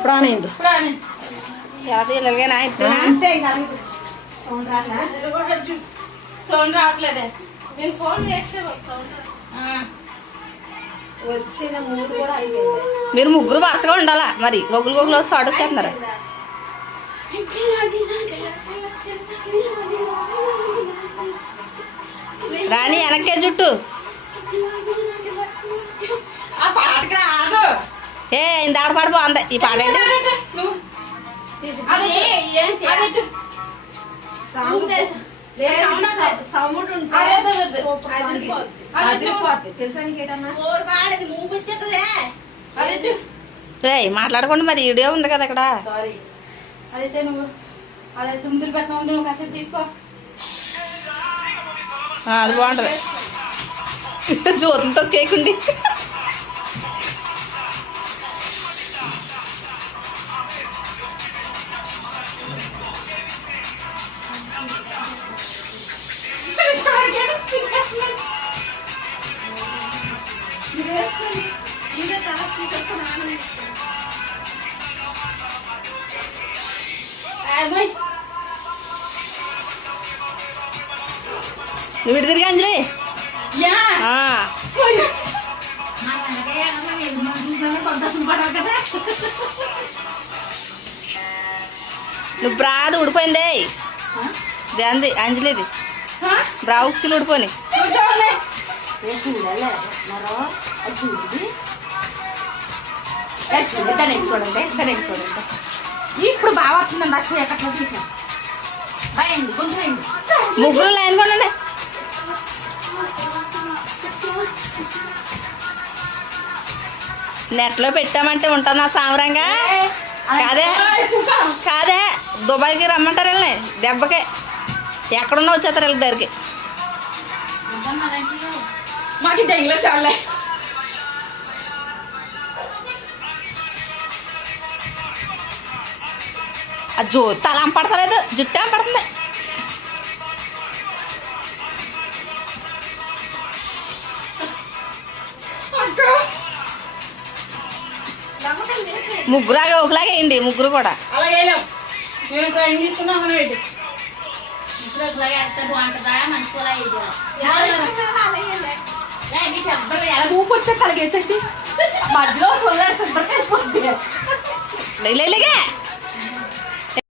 ఇప్పుడు ఆనైంది యాది ఇలాగేనా అంతే సౌండ్ రావట్లేదే నేను ఫోన్ చేస్తే సౌండ్ వచ్చిన మూడు కూడా అయిపోయింది. మీరు ముగ్గురు వరుసగా ఉండాలా మరి గొగ్గులు గొగ్గులు షార్ట్ వచ్చేస్తున్నారు. రాణి వెనక్కే జుట్టు ఏ ఇంత ఆడ పడిపోంది ఈ పాట ఏంటి రే మాట్లాడకుండా మరి వీడియో ఉంది కదా అక్కడ. అదైతే నువ్వు అదే తుమ్ముదులు పెట్టిన ఉంటే నువ్వు కాసేపు తీసుకో. అది బాగుంటుంది జ్యోతంతో కేకుండి. నువ్వు ఇటు తిరిగి అంజలి నువ్వు బ్రాది ఊడిపోయింది అంది అంజలిది బ్రా ఉక్సులు ఊడిపోయి ఇప్పుడు బాగా వస్తుందండి అసలు ఎక్కడ తీసా భయండి కొంచెం ముగ్గురు లైన్ కొనండి. నెట్లో పెట్టామంటే ఉంటుందా సామరంగా కాదే కాదే దుబాయ్కి రమ్మంటారు వెళ్ళి దెబ్బకే ఎక్కడున్నా వచ్చేస్తారు వీళ్ళ దగ్గరికి. మాకు ఇంగ్లీష్ వాళ్ళే ఆ తల పడతలేదు జుట్టు పడుతుంది. ముగ్గురాగా ఒకలాగే వేయండి ముగ్గురు కూడా. ఊపొచ్చే కలిగేసండి మధ్యలో లేగా